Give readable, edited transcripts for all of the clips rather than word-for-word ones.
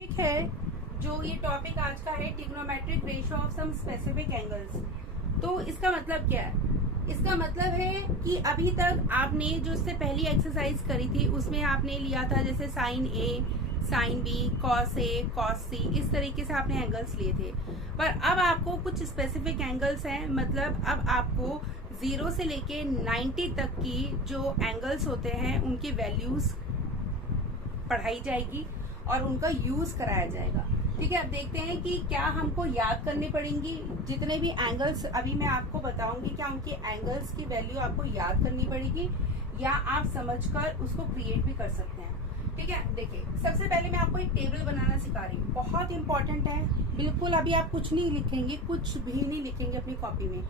Topic है जो ये टॉपिक आज का है trigonometric ratio of some specific angles. तो इसका मतलब क्या है? इसका मतलब है कि अभी तक आपने जो इससे पहली एक्सरसाइज करी थी उसमें आपने लिया था जैसे sign A, sine B, cos A, cos सी, इस तरीके से आपने एंगल्स लिए थे। पर अब आपको कुछ स्पेसिफिक एंगल्स हैं, मतलब अब आपको 0 से लेके 90 तक की जो एंगल्स होते हैं उनकी वैल्यूज पढ़ाई जाएगी और उनका यूज कराया जाएगा। ठीक है, अब देखते हैं कि क्या हमको याद करनी पड़ेंगी। जितने भी एंगल्स अभी मैं आपको बताऊंगी, क्या उनके एंगल्स की वैल्यू आपको याद करनी पड़ेगी या आप समझकर उसको क्रिएट भी कर सकते हैं। ठीक है, देखिए सबसे पहले मैं आपको एक टेबल बनाना सिखा रही हूँ, बहुत इंपॉर्टेंट है। बिल्कुल अभी आप कुछ नहीं लिखेंगे, कुछ भी नहीं लिखेंगे अपनी कॉपी में,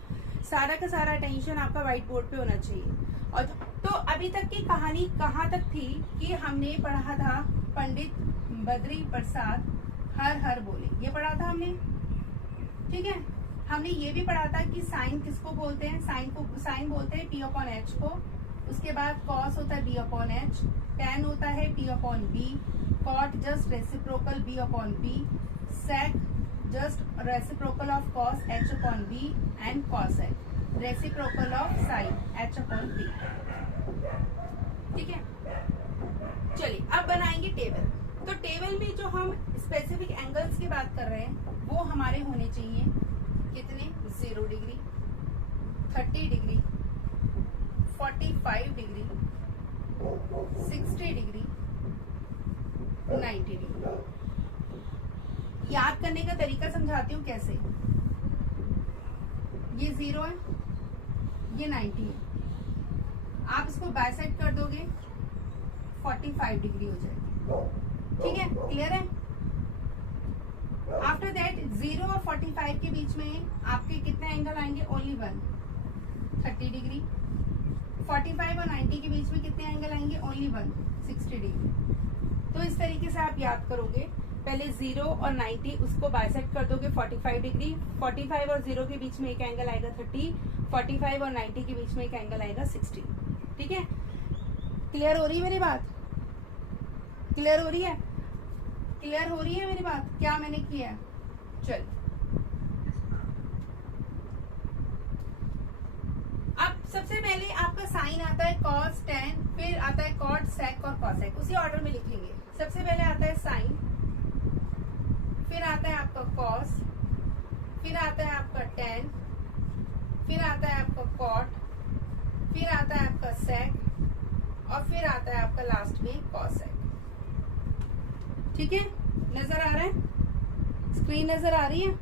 सारा का सारा अटेंशन आपका व्हाइट बोर्ड पे होना चाहिए। और तो अभी तक की कहानी कहाँ तक थी कि हमने पढ़ा था पंडित बद्री प्रसाद हर हर बोले, ये पढ़ा था हमने। ठीक है, हमने ये भी पढ़ा था कि साइन किसको बोलते हैं, साइन बोलते हैं P अपॉन एच को। उसके बाद कॉस होता है B अपॉन एच, टैन होता है P upon B, cot just reciprocal B upon B, sec just reciprocal of cos H upon B, and cosec reciprocal of sine H upon B. ठीक है, चलिए अब बनाएंगे टेबल। तो टेबल में जो हम स्पेसिफिक एंगल्स की बात कर रहे हैं वो हमारे होने चाहिए कितने, 0 degree, 30 degree, 45 degree, 60 degree, 90 degree. याद करने का तरीका समझाती हूँ कैसे। ये 0 है, ये 90 है, आप इसको बाइसेक्ट कर दोगे 45 डिग्री हो जाएगी। ठीक है, क्लियर है। आफ्टर दैट 0 और 45 के बीच में आपके कितने एंगल आएंगे, ओनली 1, 30 डिग्री। 45 और 90 के बीच में कितने एंगल आएंगे, ओनली 1, 60 डिग्री। तो इस तरीके से आप याद करोगे, पहले 0 और 90 उसको बाइसेक्ट कर दोगे 45 डिग्री, 45 और 0 के बीच में एक एंगल आएगा 30, 45 और 90 के बीच में एक एंगल आएगा 60। ठीक है, क्लियर हो रही है मेरी बात? क्लियर हो रही है? क्लियर हो रही है मेरी बात, क्या मैंने किया है? चल अब सबसे पहले आपका साइन आता है कॉस, टेन, फिर आता है कॉट, सेक और कॉसेक, उसी ऑर्डर में लिखेंगे। सबसे पहले आता है साइन, फिर आता है आपका कॉस, फिर आता है आपका टेन, फिर आता है आपका कॉट, फिर आता है आपका सेक और फिर आता है आपका लास्ट में कॉसेक। ठीक है, नजर आ रहा है? स्क्रीन नजर आ रही है?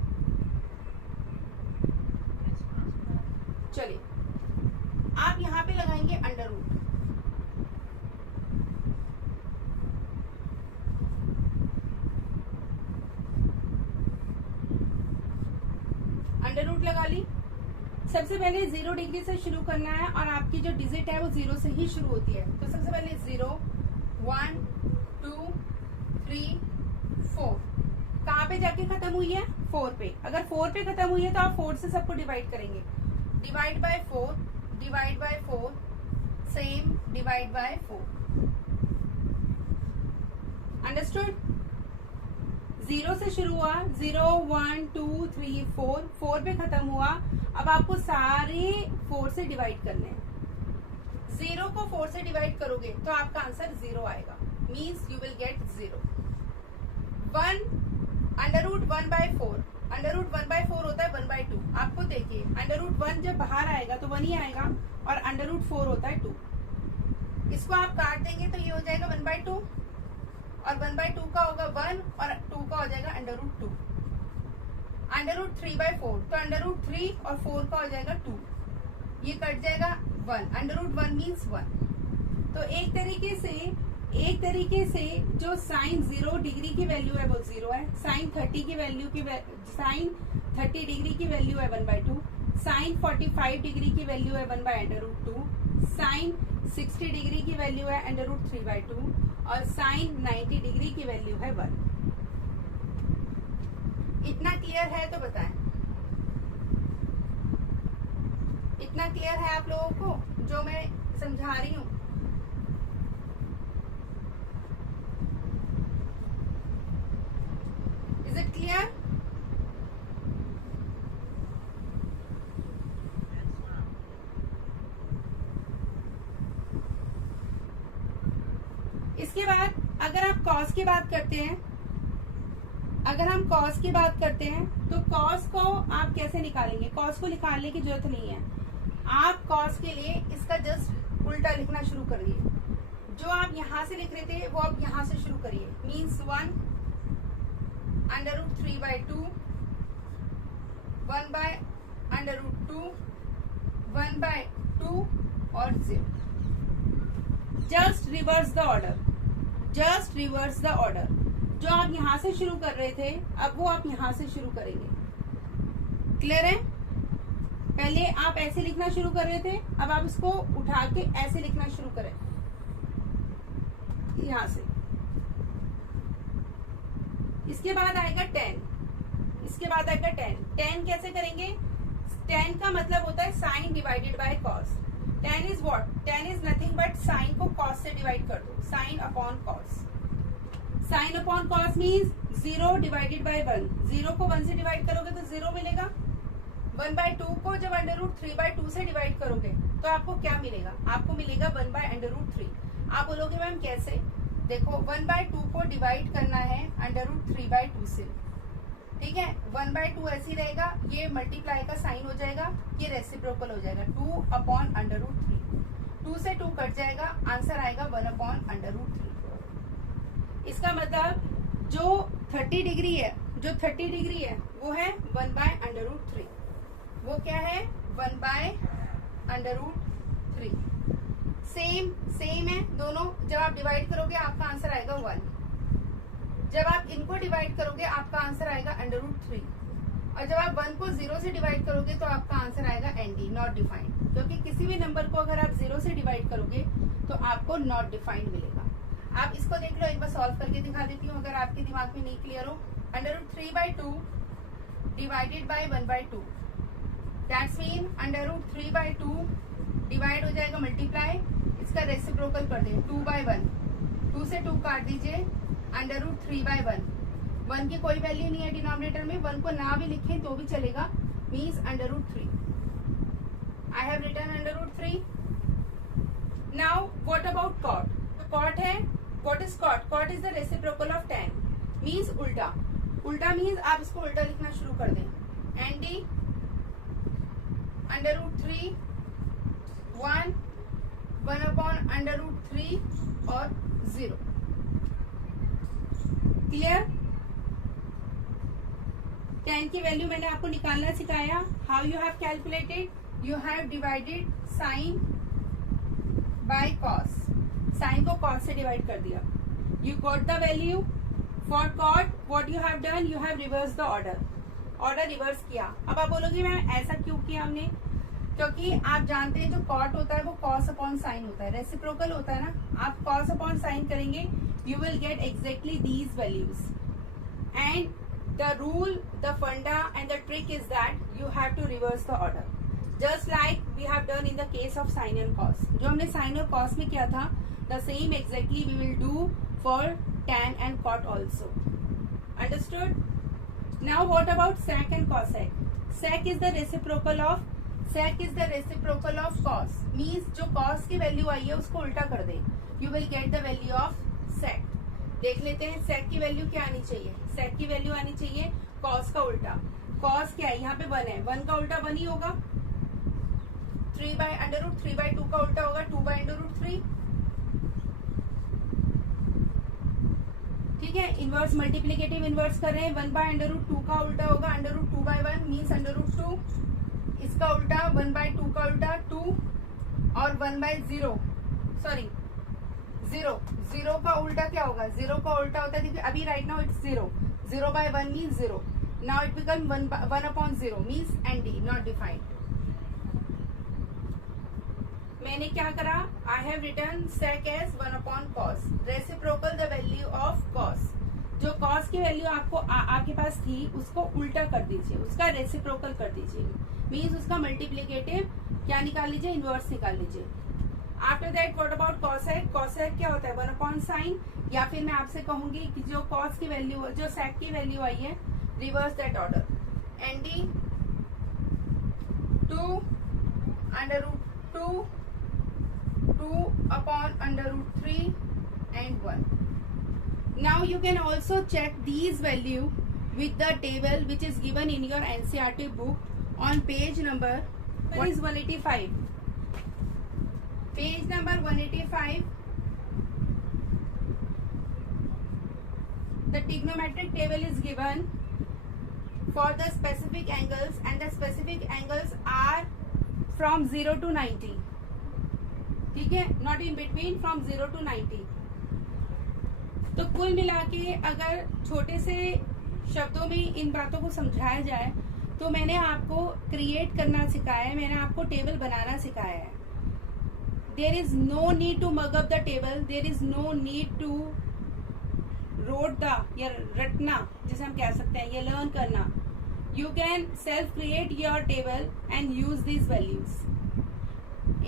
चलिए आप यहां पे लगाएंगे अंडर रूट। अंडर रूट लगा ली। सबसे पहले 0 डिग्री से शुरू करना है और आपकी जो डिजिट है वो 0 से ही शुरू होती है। तो सबसे पहले 0, 1, 2, 3, 4। कहाँ पे जाके खत्म हुई है, 4 पे। अगर 4 पे खत्म हुई है तो आप 4 से सबको डिवाइड करेंगे। Divide by 4, divide by 4, same divide by 4। Understood? 0 से शुरू हुआ, 0, 1, 2, 3, 4, 4 पे खत्म हुआ। अब आपको सारे 4 से डिवाइड करने हैं। 0 को 4 से डिवाइड करोगे तो आपका आंसर 0 आएगा, means you will get 0। 1 under root 1 by 4, under root 1 by 4 होता है 1 बाय 2। आपको देखिए अंडर रूट 1 जब बाहर आएगा तो 1 ही आएगा और अंडर रूट 4 होता है 2। इसको आप काट देंगे तो ये हो जाएगा 1 बाय 2 और 1 बाय 2 का होगा 1 और 2 का हो जाएगा under root 2। Under root 3 by 4 तो अंडर रूट 3 और 4 का हो जाएगा 2, ये कट जाएगा 1, अंडर रूट 1 मीन्स 1। तो एक तरीके से जो साइन 0 डिग्री की वैल्यू है वो 0 है, साइन 30 डिग्री की वैल्यू है 1 बाय 2, साइन 45 डिग्री की वैल्यू है 1 by under root 2, sine 60 degree की वैल्यू है अंडर रूट 3 बाय 2 और साइन 90 डिग्री की वैल्यू है 1। इतना क्लियर है तो बताएं, इतना क्लियर है आप लोगों को जो मैं समझा रही हूँ? क्लियर? इसके बाद अगर आप कॉस की बात करते हैं, अगर हम कॉस की बात करते हैं तो कॉस को आप कैसे निकालेंगे? कॉस को निकालने की जरूरत नहीं है, आप कॉस के लिए इसका जस्ट उल्टा लिखना शुरू करिए। जो आप यहां से लिख रहे थे वो आप यहां से शुरू करिए। मीन्स 1 √3/2, 1/√2, 1/2 और 0। Just reverse the order, just reverse the order. जो आप यहां से शुरू कर रहे थे अब वो आप यहां से शुरू करेंगे। क्लियर है? पहले आप ऐसे लिखना शुरू कर रहे थे, अब आप इसको उठा के ऐसे लिखना शुरू करें यहां से। इसके बाद आएगा 10, इसके बाद आएगा 10। 10 कैसे करेंगे? 10 का मतलब होता है sine divided by cos. 10 is what? 10 is nothing but sine को कॉस से डिवाइड कर दो, sine upon cos. Sine upon cos means 0 divided by 1। 0 को 1 से डिवाइड करोगे तो 0 मिलेगा। 1/2 को जब √3/2 से डिवाइड करोगे तो आपको क्या मिलेगा? आपको मिलेगा 1/√3। आप बोलोगे मैम कैसे? देखो 1/2 को डिवाइड करना है √3/2 से, ठीक है? 1/2 ऐसे ही रहेगा, ये मल्टीप्लाई का साइन हो जाएगा, ये रेसिप्रोकल हो जाएगा 2/√3। 2 से 2 कट जाएगा, आंसर आएगा 1/√3। इसका मतलब जो 30 डिग्री है, जो 30 डिग्री है वो है 1/√3। वो क्या है? 1/√3। सेम है दोनों। जब आप डिवाइड करोगे आपका आंसर आएगा 1। जब आप इनको डिवाइड करोगे आपका आंसर आएगा √3। और जब आप 1 को 0 से डिवाइड करोगे तो आपका आंसर आएगा ND, नॉट डिफाइंड। क्योंकि किसी भी नंबर को अगर आप 0 से डिवाइड करोगे तो आपको नॉट डिफाइंड मिलेगा। आप इसको देख लो, एक बार सॉल्व करके दिखा देती हूँ अगर आपके दिमाग में नहीं क्लियर हो। √3/2 divided by 1/2, that's mean √3/2 divide हो जाएगा मल्टीप्लाई, इसका रेसिप्रोकल कर दें 2/1। 2 से 2 काट दीजिए, √3/1। 1 की कोई वैल्यू नहीं है डिनोमिनेटर में, 1 को ना भी लिखें तो भी चलेगा, means √3। I have written √3। Now what about cot? तो कॉट है, what is cot? Cot is the reciprocal of 10, means उल्टा। उल्टा मीन्स आप इसको उल्टा लिखना शुरू कर दें। ND √3, 1, 1/√3 और 0। क्लियर? 10 की वैल्यू मैंने आपको निकालना सिखाया। How you have calculated? You have divided sine by cos. Sine को कॉस से डिवाइड कर दिया। You got the value for cot. What you have done? You have reverse the order. Order reverse किया। अब आप बोलोगे मैम ऐसा क्यों किया हमने? क्योंकि आप जानते हैं जो कॉट होता है वो कॉस अपॉन साइन होता है, रेसिप्रोकल होता है ना। आप कॉस अपॉन साइन करेंगे, you will get exactly these values. And the rule, the funda and the trick is that you have to reverse the order, just like we have done in the case of sine and cos. जो हमने sine और cos में किया था, the same exactly we will do for tan and cot also. Understood? Now what about sec and cosec? Sec is the reciprocal of cos. Means जो cos की value आई है उसको उल्टा कर दे, you will get the value of sec. देख लेते हैं sec की वैल्यू क्या आनी चाहिए। sec की वैल्यू आनी चाहिए cos का उल्टा। cos क्या है? यहाँ पे 1 है, 1 का उल्टा 1 ही होगा। 3/√3/2 का उल्टा होगा 2/√3। ठीक है, इनवर्स मल्टीप्लिकेटिव इनवर्स कर रहे हैं। 1/√2 का उल्टा होगा √2/1 मीन्स √2। इसका उल्टा 1/2 का उल्टा 2 और 1/0 सॉरी 0 का उल्टा क्या होगा? 0 का उल्टा होता है, देखिए अभी right now it's 0। 0/1 means 0। Now it become 1/0 means ND, not defined. मैंने क्या करा? I have written sec as 1/cos, reciprocal the value of cos। जो cos की वैल्यू आपके पास थी उसको उल्टा कर दीजिए, उसका रेसिप्रोकल कर दीजिए, मीन्स उसका मल्टीप्लिकेटिव क्या निकाल लीजिए? इनवर्स निकाल लीजिए। After that what about cosec? cosec क्या होता है? 1/sin। या फिर मैं आपसे कहूंगी कि जो cos की वैल्यू, जो sec की वैल्यू आई है reverse that order. ND 2 under root 2, 2 upon under root 3 and 1. Now you can also check these value with the table which is given in your NCERT book on page number 185. Page number 185. The trigonometric table is given for the specific angles and the specific angles are from 0 to 90. ठीक है, not in between, from 0 to 90. तो कुल मिला के अगर छोटे से शब्दों में इन बातों को समझाया जाए तो मैंने आपको क्रिएट करना सिखाया है, मैंने आपको टेबल बनाना सिखाया है. There is no need to mug up the table, there is no need to rote the या रटना जिसे हम कह सकते हैं, ये लर्न करना. You can self create your table and use this values.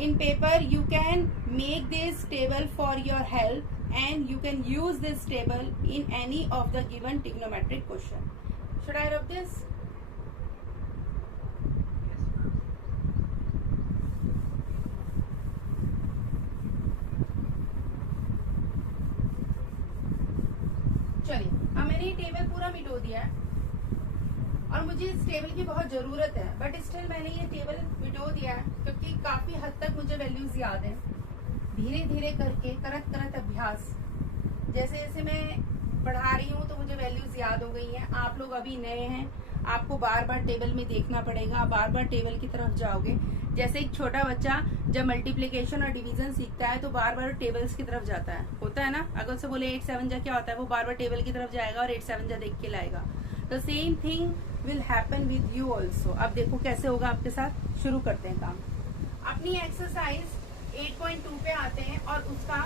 In paper you can make this table for your help and you can use this table in any of the given trigonometric question. Should I rub this? चलिए, अब मैंने ये table पूरा मिटो दिया है और मुझे इस टेबल की बहुत जरूरत है, बट स्टिल मैंने ये टेबल मिटो दिया है क्योंकि काफी हद तक मुझे वैल्यूज याद हैं. धीरे धीरे करके करत अभ्यास, जैसे जैसे मैं पढ़ा रही हूँ तो मुझे वैल्यूज याद हो गई हैं. आप लोग अभी नए हैं, आपको बार बार टेबल में देखना पड़ेगा, बार बार टेबल की तरफ जाओगे. जैसे एक छोटा बच्चा जब मल्टीप्लीकेशन और डिवीजन सीखता है तो बार बार टेबल्स की तरफ जाता है, होता है ना. अगर उससे बोले 8 7 जा क्या होता है, वो बार बार टेबल की तरफ जाएगा और 8 7 जा देख के लाएगा. The same thing will happen with you also. अब देखो कैसे होगा आपके साथ. शुरू करते हैं काम. अपनी एक्सरसाइज 8.2 पे आते हैं और उसका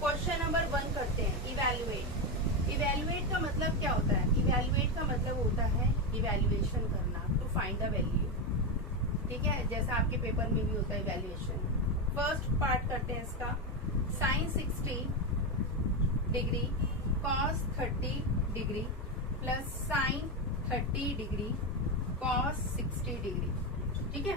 क्वेश्चन नंबर 1 करते हैं. इवैल्यूएट. इवैल्यूएट का मतलब क्या होता है? इवैल्यूएट का मतलब होता है इवैल्यूएशन करना, टू फाइंड द वैल्यू. ठीक है, जैसा आपके पेपर में भी होता है इवैल्यूएशन. फर्स्ट पार्ट करते हैं इसका. Sine 60 degree cos 30 degree plus sine 30 degree cos 60 degree. ठीक है,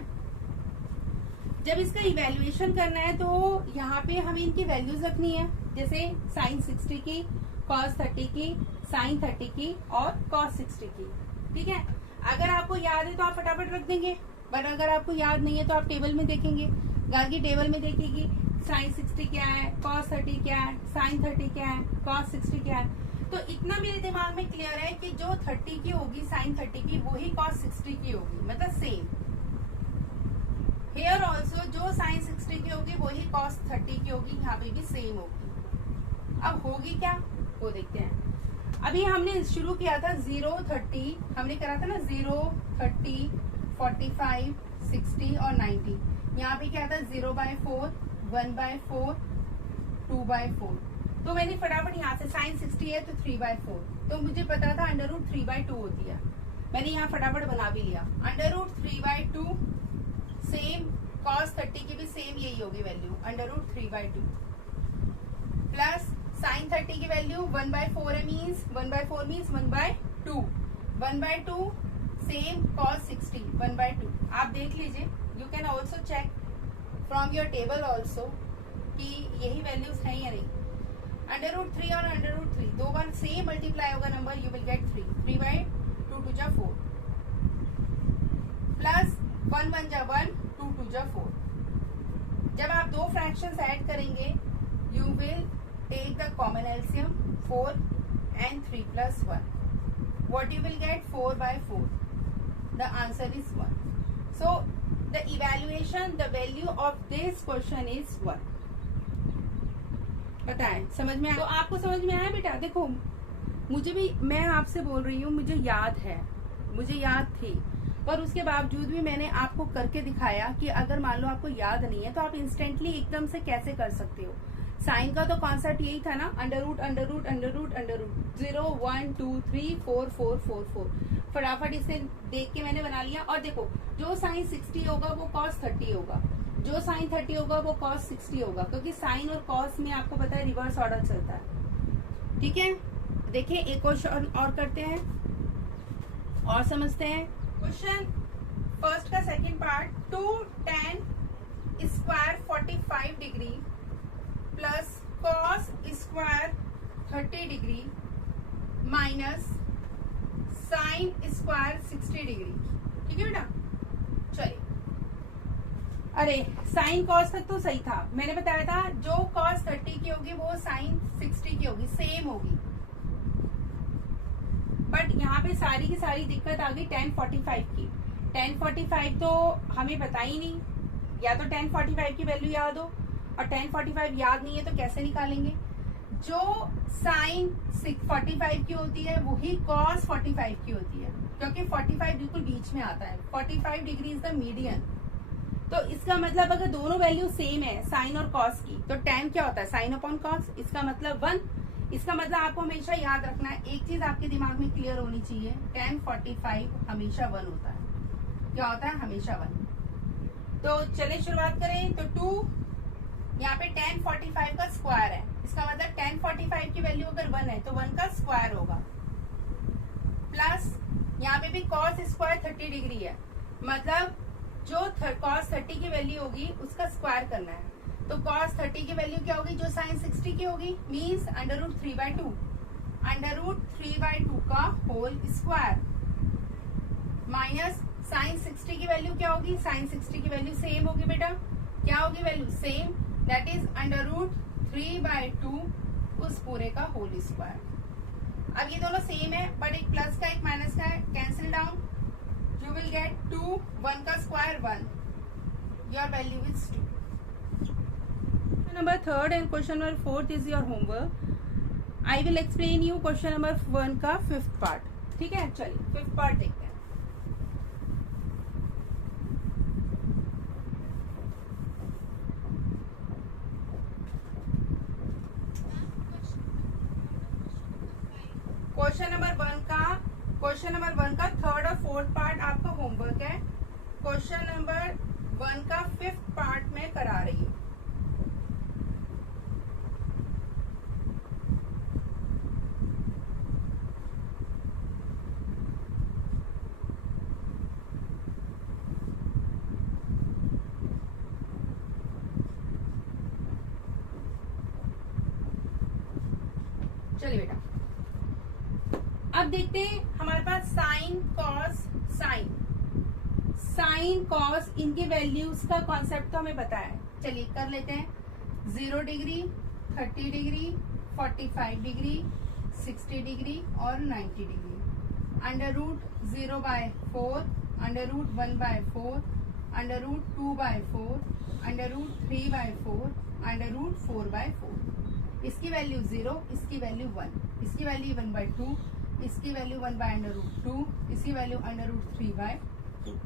जब इसका इवैल्यूएशन करना है तो यहाँ पे हमें इनकी वैल्यूज रखनी है. जैसे साइन 60 की, कॉस 30 की, साइन 30 की और कॉस 60 की. ठीक है, अगर आपको याद है तो आप फटाफट रख देंगे, बट अगर आपको याद नहीं है तो आप टेबल में देखेंगे. गार्गी टेबल में देखेगी साइन 60 क्या है, कॉस 30 क्या है, साइन 30 क्या है, कॉस 60 क्या है. तो इतना मेरे दिमाग में क्लियर है कि जो 30 की होगी साइन 30 की वही कॉस 60 की होगी, मतलब सेम. हेयर ऑल्सो जो साइन 60 की होगी वही कॉस 30 की होगी, यहाँ पे भी सेम होगी. अब होगी क्या वो देखते हैं. अभी हमने शुरू किया था 0 30, हमने करा था ना 0 30 45 60 और 90. यहाँ पे क्या था 0/4, 1/4, 2/4. तो मैंने फटाफट यहाँ से साइन 60 है तो 3/4, तो मुझे पता था अंडर रूट 3/2 होती है. मैंने यहाँ फटाफट बना भी लिया. अंडर रूट 3/2 सेम, कॉस 30 की भी सेम यही होगी value, under root 3/2 plus sine 30 की वैल्यू 1/4 है, मीन्स 1/4 मीन्स 1/2. 1/2 same cos 60 1/2. आप देख लीजिए, you can also check from your table also कि यही वैल्यूज है या नहीं. अंडर रूट 3 और अंडर रूट 3 दो बार सेम मल्टीप्लाई होगा नंबर, यू विल गेट 3. 3/2 2 जा 4 प्लस 1 1 जा 1, 2 2 जा 4. जब आप दो फ्रैक्शंस ऐड करेंगे you will take the common LCM 4 and 3 plus 1. What you will get 4/4. The answer is 1. So the evaluation, the value of this question is 1. पता है, समझ में आया? तो आपको समझ में आया बेटा? देखो मुझे भी, मैं आपसे बोल रही हूँ, मुझे याद है, मुझे याद थी, पर उसके बावजूद भी मैंने आपको करके दिखाया कि अगर मान लो आपको याद नहीं है तो आप इंस्टेंटली एकदम से कैसे कर सकते हो. साइन का तो कॉन्सेप्ट यही था ना, under root under root under root under root 0 1 2 3 4 4 4 4. फटाफट इसे देख के मैंने बना लिया. और देखो जो साइन 60 होगा वो कॉस 30 होगा, जो साइन 30 होगा वो कॉस 60 होगा, क्योंकि साइन और कॉस में आपको पता है रिवर्स ऑर्डर चलता है. ठीक है, देखिए एक क्वेश्चन और करते हैं. और समझते हैं क्वेश्चन फर्स्ट का second part. 2 tan square 45 degree plus cos square 30 degree minus sin square 60 degree. ठीक है बेटा, चलिए। अरे sin cos तक तो सही था, मैंने बताया था जो cos 30 की होगी वो sin 60 की होगी, सेम होगी। बट यहाँ पे सारी की सारी दिक्कत आ गई tan 45 की। tan 45 तो हमें पता ही नहीं, या तो tan 45 की वैल्यू याद हो, और tan 45 याद नहीं है तो कैसे निकालेंगे। जो sin 45 की होती है वही cos 45 की होती है, क्योंकि 45 बिल्कुल बीच में आता है। 45 डिग्री इज द मीडियन। तो इसका मतलब अगर दोनों वैल्यू सेम है साइन और कॉस की, तो tan क्या होता है, साइन अपॉन कॉस, इसका मतलब 1। इसका मतलब आपको हमेशा याद रखना है, एक चीज आपके दिमाग में क्लियर होनी चाहिए, tan 45 हमेशा 1 होता है। क्या होता है, हमेशा 1। तो चलिए शुरुआत करें। तो 2 यहाँ पे tan 45 का स्क्वायर है, इसका मतलब tan 45 की वैल्यू अगर 1 है तो 1 का स्क्वायर होगा, प्लस यहाँ पे भी cos स्क्वायर 30 डिग्री है, मतलब जो cos 30 की वैल्यू होगी उसका स्क्वायर करना है। तो cos 30 की वैल्यू क्या होगी, जो sin 60 की होगी, मीन्स √3/2, √3/2 का होल स्क्वायर, माइनस sin 60 की वैल्यू क्या होगी, sin 60 की वैल्यू सेम होगी बेटा, क्या होगी वैल्यू सेम, दैट इज √3/2 उस पूरे का होल स्क्वायर। अब ये दोनों सेम है, बट एक प्लस का एक माइनस का है, cancel down, you will get 2, 1 का square 1, your value is 2. Question number 3rd and question number 4th is your homework. I will explain you question number 1 का 5th part. ठीक है, चलिए 5th part देखते हैं। क्वेश्चन नंबर 1 का 3rd और 4th part आपका होमवर्क है। क्वेश्चन नंबर 1 का 5th पार्ट में करा रही हूँ। चलिए बेटा, अब देखते हैं हमारे पास साइन कॉस साइन कॉस इनकी वैल्यूज का कॉन्सेप्ट तो हमें पता है। चलिए कर लेते हैं। 0 डिग्री, 30 डिग्री, 45 डिग्री, 60 डिग्री और 90 डिग्री। √0/4, √1/4, √2/4, √3/4, √4/4। इसकी वैल्यू 0, इसकी वैल्यू 1, इसकी वैल्यू 1/2, इसकी वैल्यू 1/√2, इसकी वैल्यू √3/2।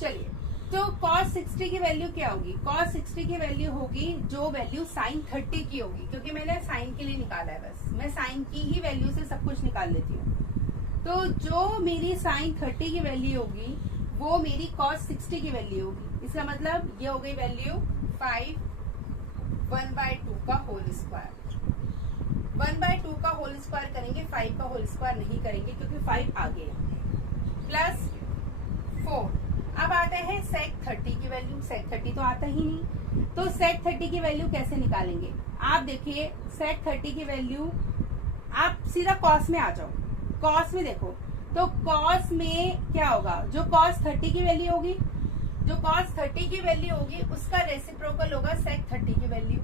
चलिए, तो cos 60 की वैल्यू क्या होगी, cos 60 की वैल्यू होगी जो वैल्यू sin 30 की होगी, क्योंकि मैंने साइन के लिए निकाला है, बस मैं साइन की ही वैल्यू से सब कुछ निकाल लेती हूँ। तो जो मेरी sin 30 की वैल्यू होगी वो मेरी cos 60 की वैल्यू होगी। इसका मतलब ये हो गई वैल्यू 5, 1/2 का होल स्क्वायर। 1/2 का होल स्क्वायर करेंगे, 5 का होल स्क्वायर नहीं करेंगे क्योंकि 5 आगे है, प्लस 4। अब आता है sec 30 की वैल्यू, sec 30 तो आता ही नहीं, तो sec 30 की वैल्यू कैसे निकालेंगे। आप देखिए sec 30 की वैल्यू, आप सीधा cos में आ जाओ, cos में देखो, तो cos में क्या होगा, जो cos 30 की वैल्यू होगी, जो cos 30 की वैल्यू होगी उसका रेसिप्रोकल होगा sec 30 की वैल्यू।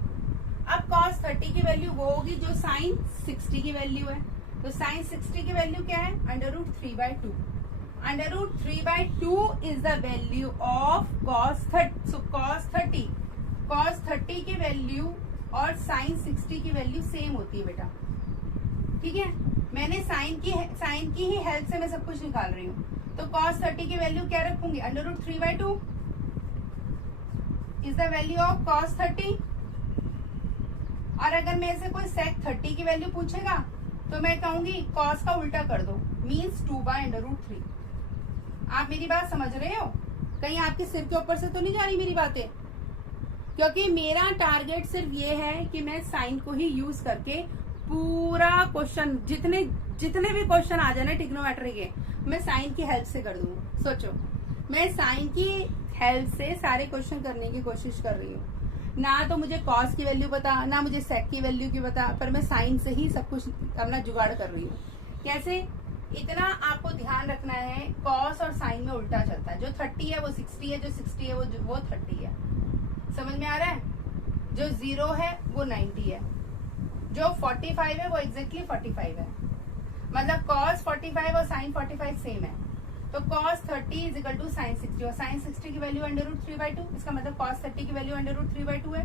अब cos 30 की वैल्यू वो होगी जो sin 60 की वैल्यू है, तो sin 60 की वैल्यू क्या है, √3/2। √3/2 is the value of cos 30। So cos 30 की वैल्यू और sin 60 की वैल्यू सेम होती है बेटा, ठीक है। मैंने साइन की ही हेल्प से मैं सब कुछ निकाल रही हूँ। तो cos 30 की वैल्यू क्या रखूंगी, √3/2 is the value of cos 30। और अगर मेरे से कोई sec 30 की वैल्यू पूछेगा तो मैं कहूंगी cos का उल्टा कर दो, मीन्स 2/√3। आप मेरी बात समझ रहे हो, कहीं आपके सिर के ऊपर से तो नहीं जा रही मेरी बातें, क्योंकि मेरा टारगेट सिर्फ ये है कि मैं साइन को ही यूज करके पूरा क्वेश्चन, जितने जितने भी क्वेश्चन आ जाए ना ट्रिग्नोमेट्री के, मैं साइन की हेल्प से कर दूँ। सोचो, मैं साइन की हेल्प से सारे क्वेश्चन करने की कोशिश कर रही हूँ। ना तो मुझे कॉस की वैल्यू पता, ना मुझे सेक की वैल्यू की पता, पर मैं साइन से ही सब कुछ अपना जुगाड़ कर रही हूँ। कैसे? इतना आपको ध्यान रखना है, कॉस और साइन में उल्टा चलता है। जो 30 है वो 60 है, जो 60 है वो 30 है। समझ में आ रहा है? जो 0 है वो 90 है, जो 45 है वो एग्जैक्टली 45 है। मतलब कॉस 45 और साइन 45 सेम है। तो cos 30 is equal to sine 60, और साइन 60 की वैल्यू √3/2, इसका मतलब cos 30 की वैल्यू √3/2 है।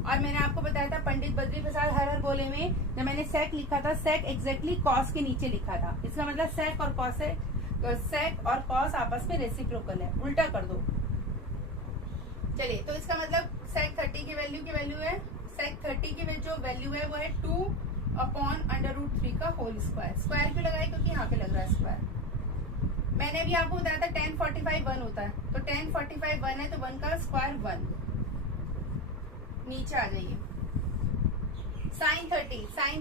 और मैंने आपको बताया था पंडित बद्री प्रसाद हर गोले में, जब मैंने सेक लिखा था, सेक एग्जैक्टली cos के नीचे लिखा था। इसका मतलब सेक और cos है, तो सेक और cos आपस में रेसिप्रोकल है, उल्टा कर दो। चलिए, तो इसका मतलब सेक 30 की वैल्यू है, सेक 30 की जो वैल्यू है वो है 2/√3 का होल स्क्वायर। स्क्वायर क्यों लगाए? क्योंकि यहाँ पे लग रहा है स्क्वायर। मैंने भी आपको बताया था 10 45 1 होता है, तो 10 45 1 है, तो 1 का स्क्वायर 1। नीचे आ जाइए, साइन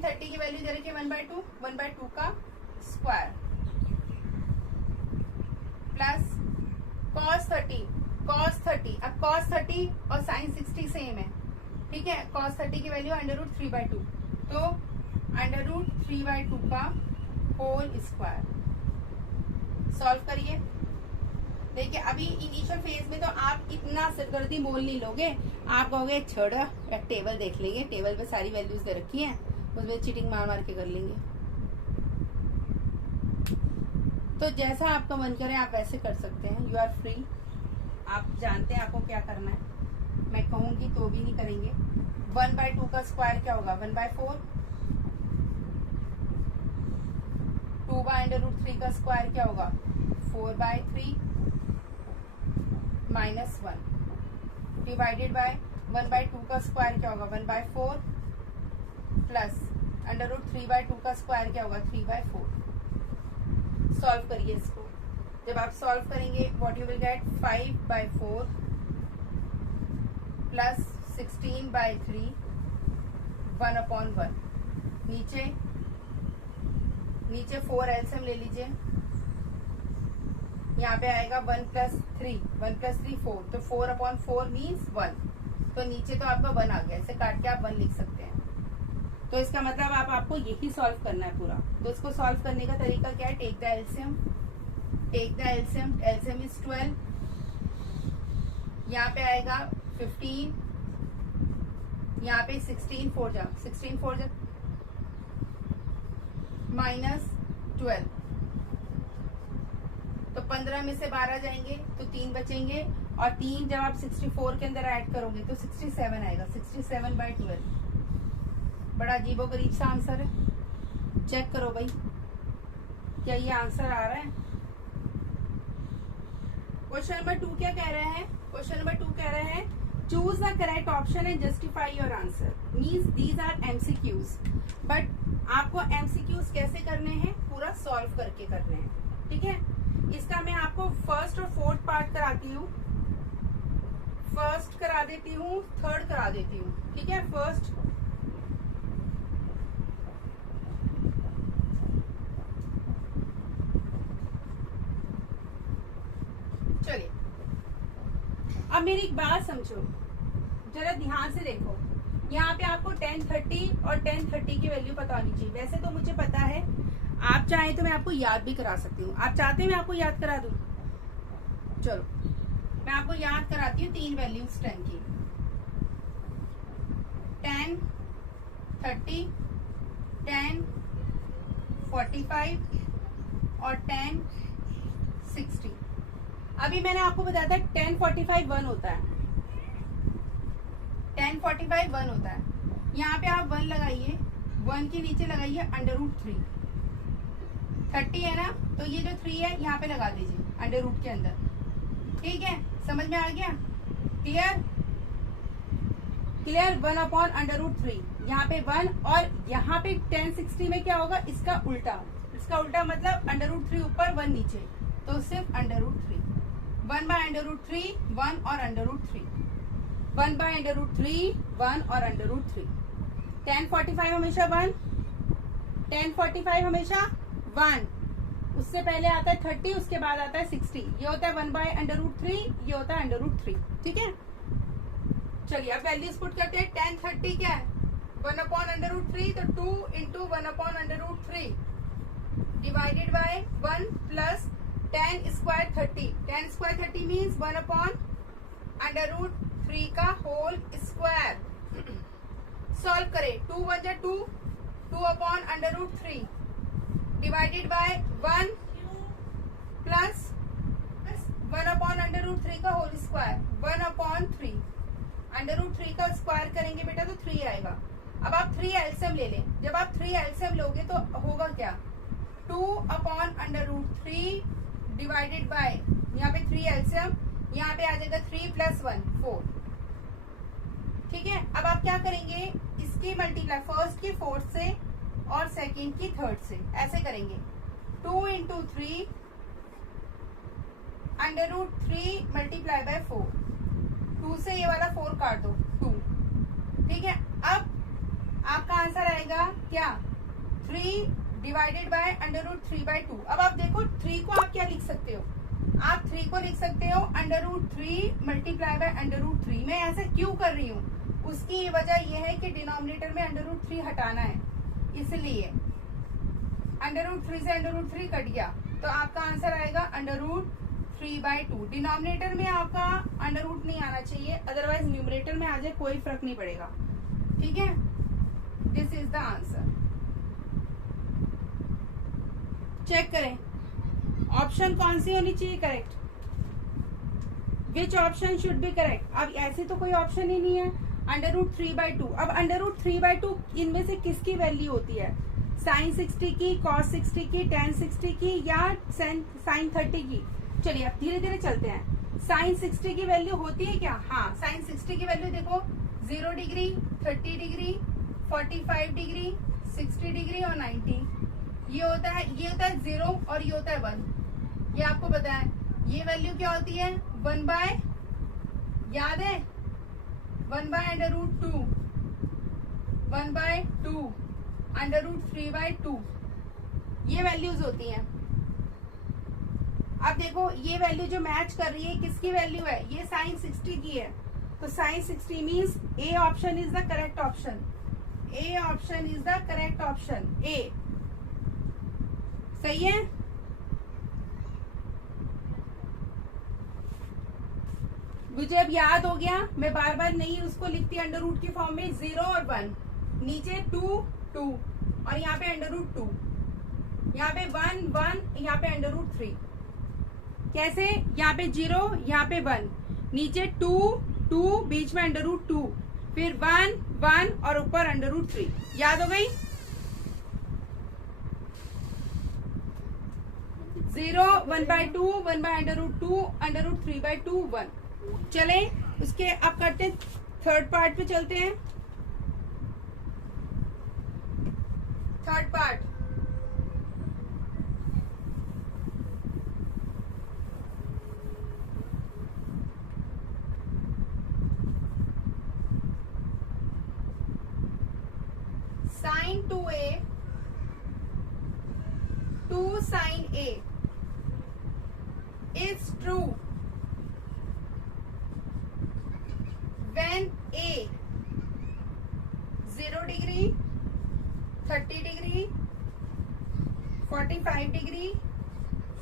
30 की वैल्यू दे रखी है 1/2 का स्क्वायर, प्लस cos 30। अब cos 30 और साइन 60 सेम है, ठीक है। cos 30 की वैल्यू √3/2, तो √3/2 का होल स्क्वायर। सॉल्व करिए। देखिए, अभी इनिशियल फेज में तो आप इतना सिरदर्दी मोल नहीं लोगे। आप कहोगे छोड़ो, एक टेबल देख लेंगे, टेबल पे सारी वैल्यूज दे रखी हैं, उसमें चीटिंग मार मार के कर लेंगे। तो जैसा आपका मन करे आप वैसे कर सकते हैं, यू आर फ्री। आप जानते हैं आपको क्या करना है, मैं कहूंगी तो भी नहीं करेंगे। 1/2 का स्क्वायर क्या होगा? 1/4। 2/√3 का स्क्वायर क्या होगा? 4/3 -1 डिवाइडेड बाय 1/2 का स्क्वायर क्या होगा? 1/4 प्लस √3/2 का स्क्वायर क्या होगा? 3/4। सॉल्व करिए इसको। जब आप सॉल्व करेंगे what you will gate? 5/4 plus 16/3 1/1। नीचे 4 एलसीएम ले लीजिए, यहाँ पे आएगा 1 + 3 4, तो 4/4 मीन्स 1। तो नीचे तो आपका 1 आ गया, इसे काट के आप 1 लिख सकते हैं। तो इसका मतलब आपको यही सॉल्व करना है पूरा। तो इसको सॉल्व करने का तरीका क्या है? Take the LCM, LCM is 12, यहाँ पे आएगा 15, यहाँ पे 16 4 जा -12, तो 15 में से 12 जाएंगे तो 3 बचेंगे, और 3 जब आप 64 के अंदर ऐड करोगे तो 67 आएगा। 67/12 बड़ा अजीबोगरीब सा आंसर है। चेक करो भाई, क्या ये आंसर आ रहा है? क्वेश्चन नंबर 2 क्या कह रहे हैं? क्वेश्चन नंबर 2 कह रहे हैं choose the correct option and justify your answer. Means these are MCQs, but आपको एमसीक्यूज कैसे करने हैं? पूरा सॉल्व करके करने हैं, ठीक है। इसका मैं आपको फर्स्ट और फोर्थ पार्ट कराती हूँ, फर्स्ट करा देती हूँ, थर्ड करा देती हूँ, ठीक है। फर्स्ट चलिए, अब मेरी एक बात समझो, जरा ध्यान से देखो। यहाँ पे आपको 1030 और 1030 की वैल्यू पता होनी चाहिए। वैसे तो मुझे पता है, आप चाहें तो मैं आपको याद भी करा सकती हूँ। आप चाहते हैं मैं आपको याद करा दूं? चलो मैं आपको याद कराती हूँ 3 वैल्यूज 10 की। 10 30, 10 45 और 10 60। अभी मैंने आपको बताया था 10 45 1 होता है, 10 45 1 होता है। यहाँ पे आप 1 लगाइए, 1 के नीचे लगाइए √3। 30 है ना, तो ये जो 3 है यहाँ पे लगा दीजिए अंडर के अंदर, ठीक है। समझ में आ गया? क्लियर? 1/√3, यहाँ पे 1, और यहाँ पे 1060 में क्या होगा? इसका उल्टा मतलब √3 ऊपर 1 नीचे, तो सिर्फ √3। 1/√3 1 और √3, 1/√3 1 और √3। 10 45 हमेशा 1, 10 45 हमेशा 1, उससे पहले आता है 30, उसके बाद आता है 60। ये होता है 1/√3, ये होता है √3। ठीक है, चलिए अब वैल्यूज पुट करते हैं। 10 30 क्या है 1/√3, तो 2 into 1/√3 divided by 1 plus 10 square 30। 10 square 30 means 1/√3 का होल स्क्वायर। सॉल्व करें, 2 1 जा 2, 2/√3 डिवाइडेड बाय 1 प्लस 1/√3 का होल स्क्वायर 1/3। √3 का स्क्वायर करेंगे बेटा तो 3 आएगा। अब आप 3 एलसीएम ले लें। जब आप 3 एलसीएम लोगे तो होगा क्या, 2/√3 डिवाइडेड बाय, यहाँ पे 3 एलसीएम, यहाँ पे आ जाएगा 3 + 1 4। ठीक है, अब आप क्या करेंगे, इसकी मल्टीप्लाई फर्स्ट की 4th से और सेकंड की 3rd से, ऐसे करेंगे। 2 इंटू 3 √3 मल्टीप्लाई बाय 4। 2 से ये वाला 4 काट दो, 2। ठीक है, अब आपका आंसर आएगा क्या, 3 डिवाइडेड बाय √3/2। अब आप देखो 3 को आप क्या लिख सकते हो, आप 3 को लिख सकते हो √3 मल्टीप्लाई बाय √3। मैं ऐसे क्यों कर रही हूँ, उसकी वजह यह है कि डिनोमिनेटर में √3 हटाना है, इसलिए √3 से √3 कट गया, तो आपका आंसर आएगा √3/2। डिनोमिनेटर में आपका अंडर रूट नहीं आना चाहिए, अदरवाइज न्यूमरेटर में आ जाए कोई फर्क नहीं पड़ेगा। ठीक है, this is the answer. Check करें ऑप्शन कौन सी होनी चाहिए correct, which option should be correct. अब ऐसे तो कोई ऑप्शन ही नहीं है, √3/2। अब √3/2 इनमें से किसकी वैल्यू होती है, sin 60 की, cos 60 की, tan 60 की या sin 30 की। चलिए अब धीरे धीरे चलते हैं। sin 60 की वैल्यू होती है क्या, हाँ sin 60 की वैल्यू देखो 0 डिग्री, 30 डिग्री, 45 डिग्री, 60 डिग्री और 90। ये होता है 0 और ये होता है 1। ये आपको पता है। ये वैल्यू क्या होती है, 1/, याद है 1/√2, 1/2, √3/2, ये वैल्यूज होती हैं। अब देखो ये वैल्यू जो मैच कर रही है किसकी वैल्यू है, ये sin 60 की है, तो sin 60 means A option is the correct option. A option is the correct option, A सही है। मुझे अब याद हो गया, मैं बार बार नहीं उसको लिखती अंडर रूट की फॉर्म में। 0 और 1, नीचे 2 2 और यहाँ पे √2, यहाँ पे 1 1, यहाँ पे √3। कैसे, यहाँ पे 0, यहाँ पे 1, नीचे 2 2, बीच में √2, फिर 1 1 और ऊपर √3। याद हो गई, 0 1/2, 1/√2, √3/2 1। चले उसके अब करते हैं, थर्ड पार्ट पे चलते हैं। Third part, sin 2a 2 sin a is true when a 0 degree, 30 degree, 45 degree,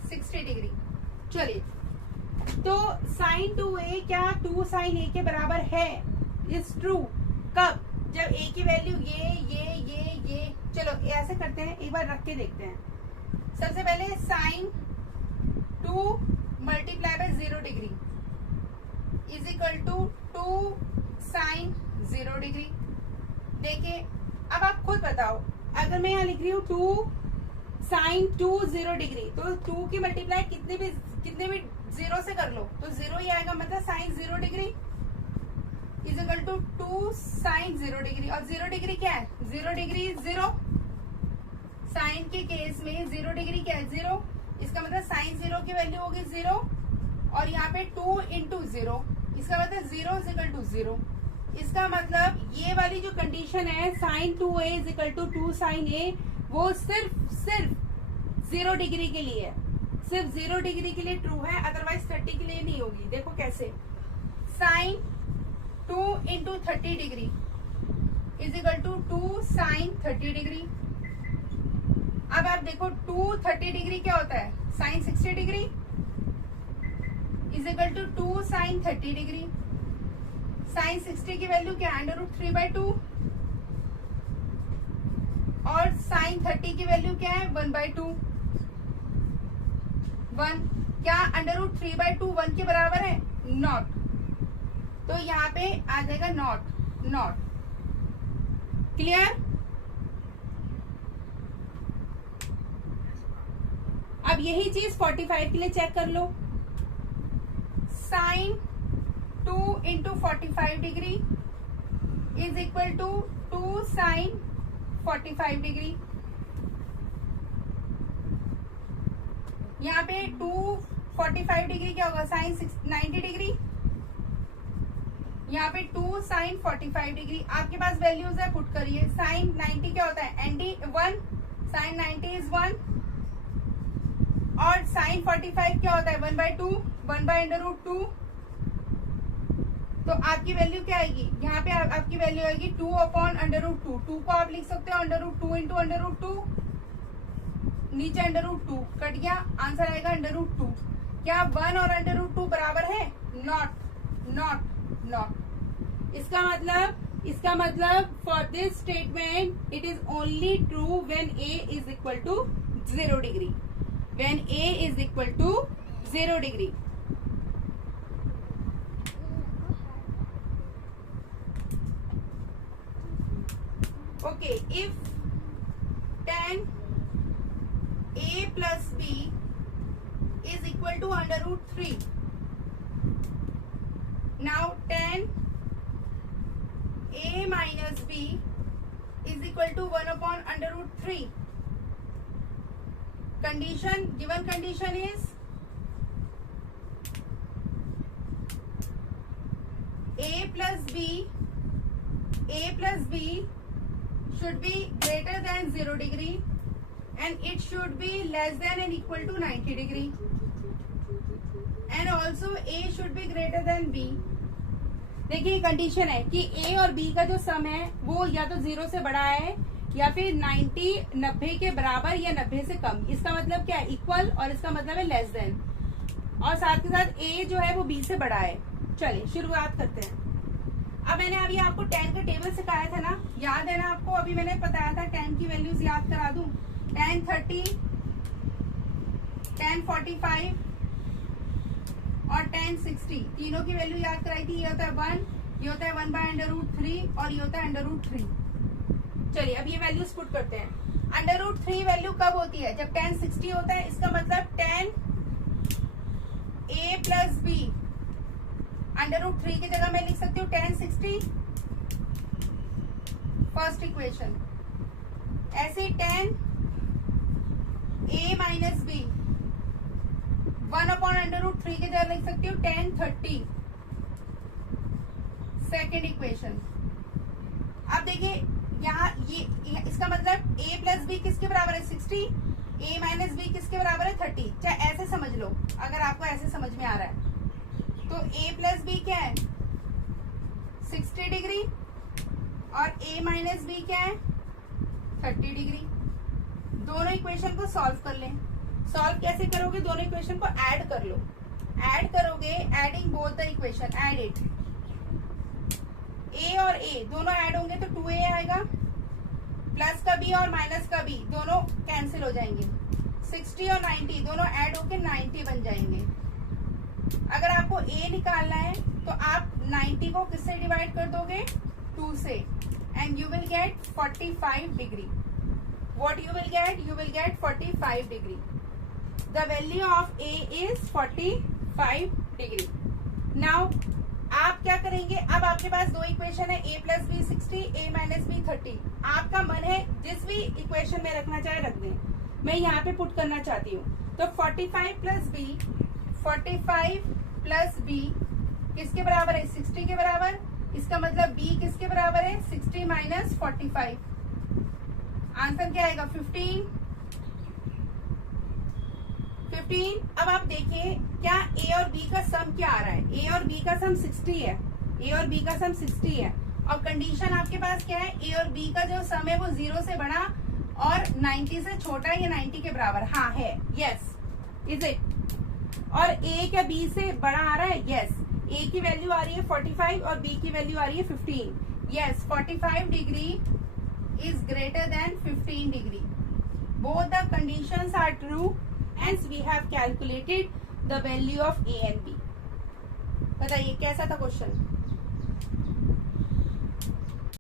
60 degree. चलिए तो sin 2a क्या 2 sin a के बराबर है, इज ट्रू। कब, जब a की वैल्यू ये। चलो ऐसे करते हैं, एक बार रख के देखते हैं। सबसे पहले sin 2 multiply by 0 degree is equal to 2 sin 0 degree. देखिए अब आप खुद बताओ, अगर मैं यहाँ लिख रही हूँ 2 sin 2 0 डिग्री, तो 2 की मल्टीप्लाई कितने भी 0 से कर लो तो 0 ही आएगा, मतलब sin 0 degree is equal to 2 sin 0 degree. और 0 डिग्री क्या है, 0 डिग्री 0, साइन के केस में 0 डिग्री क्या है 0, इसका मतलब sin 0 की वैल्यू होगी 0 और यहाँ पे 2 इंटू 0, इसका मतलब 0 इज इक्वल टू 0। इसका मतलब ये वाली जो कंडीशन है sin 2a is equal to 2 sin a, वो सिर्फ 0 डिग्री के लिए, सिर्फ 0 डिग्री के लिए ट्रू है, अदरवाइज 30 के लिए नहीं होगी। देखो कैसे, sine 2 into 30 degree is equal to 2 sine 30 degree. अब आप देखो 2 30 डिग्री क्या होता है, sine 60 degree is equal to 2 sine 30 degree. Sine 60 की वैल्यू क्या है, √3/2, और साइन 30 की वैल्यू क्या है, 1/2। 1 क्या √3/2 1 के बराबर है, नॉट, तो यहाँ पे आ जाएगा नॉट। Not clear. अब यही चीज 45 के लिए चेक कर लो, sine 2 into 45 degree is equal to 2 sine 45 degree. यहाँ पे 245 डिग्री क्या होगा, साइन 90 डिग्री, यहाँ पे 2 साइन 45 डिग्री। आपके पास वैल्यूज है, पुट करिए। साइन 90 क्या होता है, एनडी 1, साइन 90 इज 1, और साइन 45 क्या होता है, 1/2, 1/√2। तो आपकी वैल्यू क्या आएगी, यहाँ पे आपकी वैल्यू आएगी 2/√2। 2 को आप लिख सकते हो √2 इंटू √2, नीचे √2 कट गया, आंसर आएगा √2। क्या 1 और √2 बराबर है, नॉट, नॉट, नॉट। इसका मतलब for this statement it is only true when a is equal to 0 degree, when a is equal to 0 degree. Okay, if tan a plus b is equal to √3, now tan a minus b is equal to 1/√3. Condition, given condition is a plus b should be greater than 0 degree and it should be less than and equal to 90 degree, and also a should be greater than b. देखिए condition है कि a और b का जो सम है वो या तो 0 से बड़ा है या फिर 90 के बराबर या 90 से कम। इसका मतलब क्या है, इक्वल, और इसका मतलब है लेस देन, और साथ के साथ a जो है वो b से बड़ा है। चलिए शुरुआत करते हैं। अब मैंने अभी आपको tan का टेबल सिखाया था ना, याद है ना आपको, अभी मैंने बताया था tan की वैल्यूज याद करा दूं, tan 30, tan 45 और tan 60, तीनों की वैल्यू याद कराई थी। ये होता है 1, ये होता है 1/√3 और ये होता है √3। चलिए अब ये वैल्यूज पुट करते हैं। √3 वैल्यू कब होती है, जब tan 60 होता है। इसका मतलब tan a plus b, √3 की जगह मैं लिख सकती हूँ tan 60, फर्स्ट इक्वेशन। ऐसे tan a minus b 1/√3 की जगह लिख सकती हूँ tan 30, सेकेंड इक्वेशन। अब देखिए यहाँ ये इसका मतलब a प्लस बी किसके बराबर है, 60, a माइनस बी किसके बराबर है, 30। चाहे ऐसे समझ लो, अगर आपको ऐसे समझ में आ रहा है तो a प्लस बी क्या है, 60 डिग्री, और a माइनस बी क्या है, 30 डिग्री। दोनों इक्वेशन को सॉल्व कर लें। सॉल्व कैसे करोगे, दोनों इक्वेशन को ऐड कर लो। ऐड करोगे, adding both the equation, add it. a और a दोनों ऐड होंगे तो 2a आएगा, प्लस का b और माइनस का b दोनों कैंसिल हो जाएंगे। 60 और 90 दोनों ऐड होके 90 बन जाएंगे। अगर आपको a निकालना है तो आप 90 को किससे डिवाइड कर दोगे, 2 से, and you will gate 45 degree. What you will get? You will get 45 degree. The value of A is 45 degree. Now आप क्या करेंगे, अब आपके पास दो इक्वेशन है, a plus B 60, a minus B 30। आपका मन है जिस भी इक्वेशन में रखना चाहे रख दें, मैं यहाँ पे पुट करना चाहती हूँ। तो 45 प्लस बी किसके बराबर है, 60 के बराबर। इसका मतलब b किसके बराबर है, 60 माइनस 45। आंसर क्या आएगा, 15। 15। अब आप देखिए क्या ए और बी का सम क्या आ रहा है। ए और बी का सम 60 है। ए और बी का सम 60 है और कंडीशन आपके पास क्या है, ए और बी का जो सम है वो 0 से बड़ा और 90 से छोटा या 90 के बराबर। हाँ है, यस, इज इट। और ए क्या बी से बड़ा आ रहा है? यस। ए की वैल्यू आ रही है 45 और बी की वैल्यू आ रही है 15। Yes, 45 degree is greater than 15 degree. Both the conditions are true hence we have calculated the value of A and B। बताइए कैसा था क्वेश्चन?